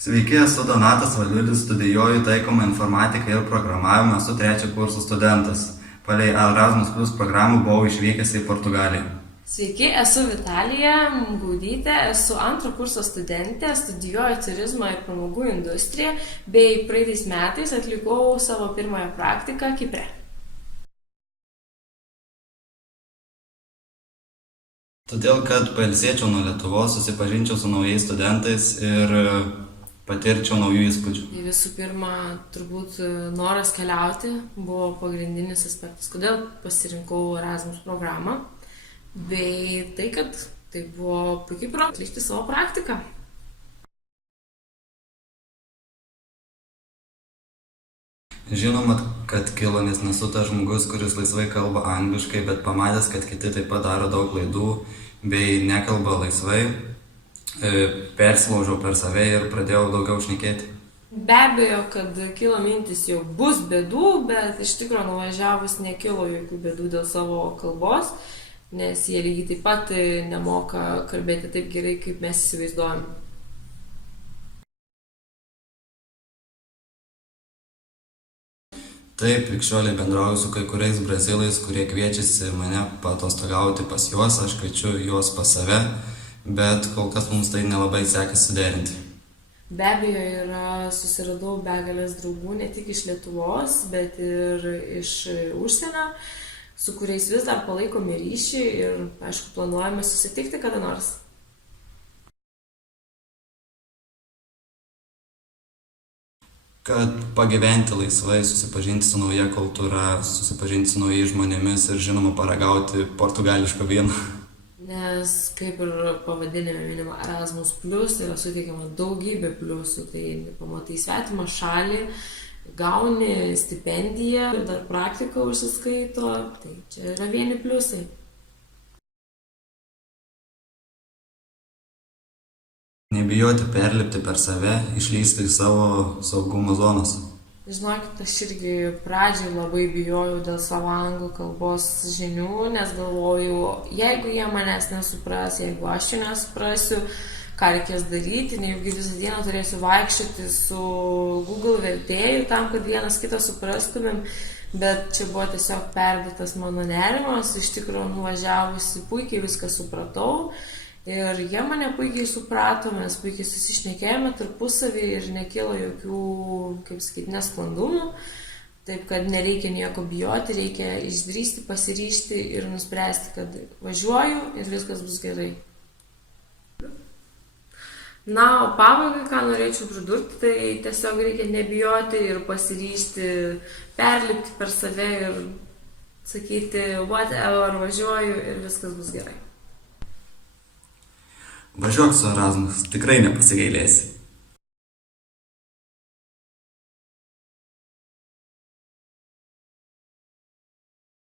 Sveiki, esu Donatas Valiulis, studijuoju taikomą informatiką ir programavimą, esu 3 kurso studentas. Palei Erasmus Plus programų buvau išvykęs į Portugaliją. Sveiki, esu Vitalija Gaudytė, esu 2 kurso studentė, studijuoju turizmo ir pramogų industriją, bei praeitais metais atlikau savo pirmąją praktiką Kipre. Todėl, kad pailsėčiau nuo Lietuvos, susipažinčiau su naujais studentais ir patirčiau naujų įspūdžių. Visų pirma, turbūt noras keliauti buvo pagrindinis aspektas, kodėl pasirinkau Erasmus programą, bei tai, kad tai buvo puikiai proga atlikti savo praktiką. Žinoma, kad kilo, nes nesu tas žmogus, kuris laisvai kalba angliškai, bet pamatęs, kad kiti taip pat daro daug klaidų bei nekalba laisvai, persilaužiau per save ir pradėjau daugiau šnekėti. Be abejo, kad kilo mintis, jau bus bėdų, bet iš tikrųjų nuvažiavus nekilo jokių bėdų dėl savo kalbos, nes jie lygiai taip pat nemoka kalbėti taip gerai, kaip mes įsivaizduojam. Taip, likščioliai bendrauju su kai kuriais brazilais, kurie kviečiasi mane paatostogauti pas juos, aš kviečiu juos pas save, bet kol kas mums tai nelabai sekasi derinti. Be abejo, susiradau begalės draugų ne tik iš Lietuvos, bet ir iš užsienio, su kuriais vis dar palaikomi ryšį ir, aišku, planuojame susitikti kada nors. Kad pagyventi laisvai, susipažinti su nauja kultūra, susipažinti su naujais žmonėmis ir, žinoma, paragauti portugališko vyno. Nes, kaip ir pavadinime minima Erasmus Plus, yra suteikiama daugybė pliusų, tai pamatai svetimą šalį, gauni stipendiją ir dar praktiką užsiskaito, tai čia yra vieni pliusai. Nebijoti perlipti per save, išlįsti iš savo saugumo zonos. Žinokit, aš irgi pradžiai labai bijojau dėl savo anglų kalbos žinių, nes galvoju, jeigu jie manęs nesupras, jeigu aš jų nesuprasiu, ką reikės daryti, nejaugi visą dieną turėsiu vaikščioti su Google vertėju tam, kad vienas kitą suprastumėm, bet čia buvo tiesiog perdėtas mano nerimas, iš tikrųjų nuvažiavusi puikiai viską supratau. Ir jie mane puikiai suprato, mes puikiai susišnekėjome tarpusavį ir nekilo jokių, kaip sakyti, nesklandumų. Taip, kad nereikia nieko bijoti, reikia išdrįsti, pasiryžti ir nuspręsti, kad važiuoju ir viskas bus gerai. Na, o pabaigai, ką norėčiau pridurti, tai tiesiog reikia nebijoti ir pasiryžti, perlipti per save ir sakyti, whatever, važiuoju ir viskas bus gerai. Važiuok su Erasmus, tikrai nepasigailėsi.